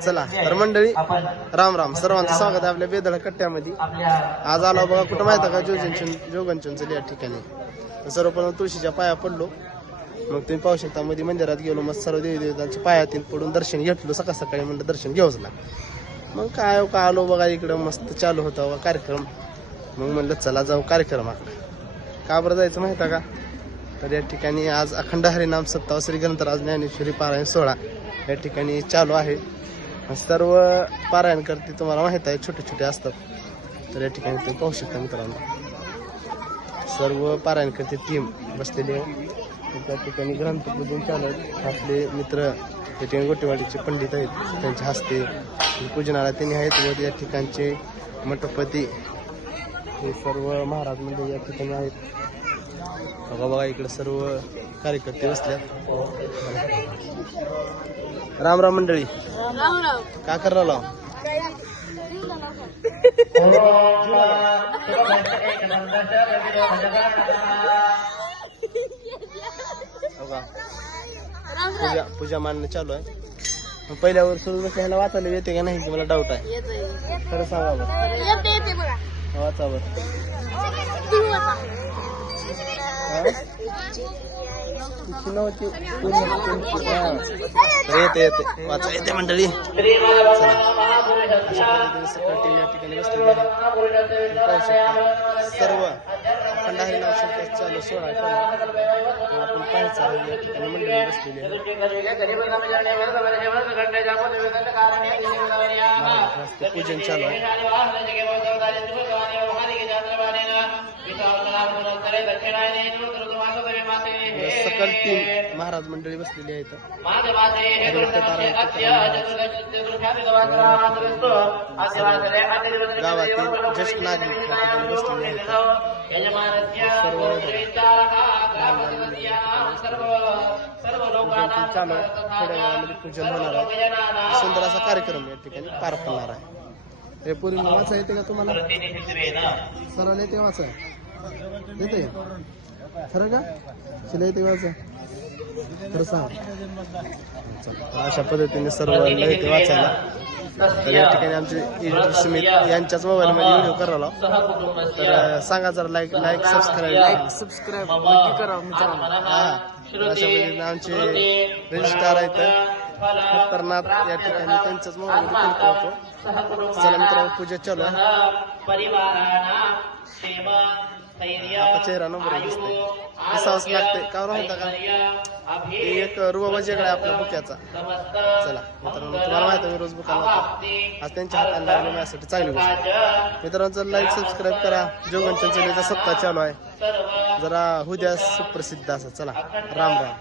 चला तर मंडळी, राम राम, सर्वांचं स्वागत आहे आपल्या बेदळ कट्ट्यामध्ये. आज आलो बघा कुठं माहिती का, जोगनचंचल या ठिकाणी. तर सर्वप्रथम तुळशीच्या पाया पडलो. मग तुम्ही पाहू शकता मध्ये मंदिरात गेलो, मग सर्व देवी देवतांच्या पायातील पडून दर्शन घेतलो. सकाळ सकाळी म्हणलं दर्शन घेऊच ना. मग काय का आलो बघा इकडं, मस्त चालू होता बघा कार्यक्रम. मग म्हणलं चला जाऊ कार्यक्रमाकडे. का बरं जायचं माहिती का, तर या ठिकाणी आज अखंड हरिनाम सप्ताह श्री ग्रंथराज ज्ञानेश्वरी पारायण सोहळा या ठिकाणी चालू आहे. सर्व पारायण करते तुम्हाला माहित आहे, छोटे छोटे असतात. तर या ठिकाणी तुम्ही पाहू शकता मित्रांनो, सर्व पारायण करते टीम बसलेली आहे. त्या ठिकाणी ग्रंथपूजन चालू आहे. आपले मित्र या ठिकाणी गोटेवाडीचे पंडित आहेत, त्यांच्या हस्ते पूजनाला त्यांनी आहेत. व या ठिकाणचे मठपती हे सर्व महाराज मंडळी या ठिकाणी आहेत. बघा बघा इकडे सर्व कार्यकर्ते बसल्यात. राम राम मंडळी, का करायला पूजा मांडणं चालू आहे. पहिल्यावर सुरू ह्याला वाचायला येते का नाही मला डाऊट आहे. खरं सांगा वाचा बरं. येते येते वाचा येते मंडळी. या ठिकाणी बसलेली आहे. सर्व अखंड हरिनाम सप्ताह चालू सोहळा चालू आपण पाहायचं आहे. या ठिकाणी मंडळी बसलेली आहे. पूजन चालू आहे. सकल टीम महाराज मंडळी बसलेली आहेत. गावातील ज्येष्ठ नागरिक या ठिकाणी बसलेले आहेत. चालू थोड्या वेळामध्ये पूजन होणार आहे. सुंदर असा कार्यक्रम या ठिकाणी पार पडणार आहे. हे पूर्वी वाचा येते का तुम्हाला? सरळ येते वाचा येते खरं का? शिला येते वाचा खरं सांग. अशा पद्धतीने सर्व येते वाचायला. तर या ठिकाणी आमचे एडिटर सुमित यांच्याच मोबाईलमध्ये व्हिडिओ करायला. तर सांगा जरा लाईक सबस्क्राईब करा मित्रांनो. हा अशा पद्धतीने आमचे रजिस्ट्रार आहेत खतरनाथ या ठिकाणी त्यांच्याच मोबाईलमध्ये फोन करतो. चला मित्रांनो, पूजा चालू आहे. आता चेहरा नंबर दिसतोय, दिसावंच लागतंय का म्हणता का, एक रुबाबाजी आहे आपल्या बुक्याचा. चला मित्रांनो, तुम्हाला माहिती मी रोज बुकाला आज त्यांच्या हाताला लागले माझ्यासाठी चांगली गोष्ट. मित्रांनो लाईक सबस्क्राईब करा. जोगनचंचलीचा सप्ताह चालू आहे, जरा उद्या सुप्रसिद्ध असं. चला राम राम.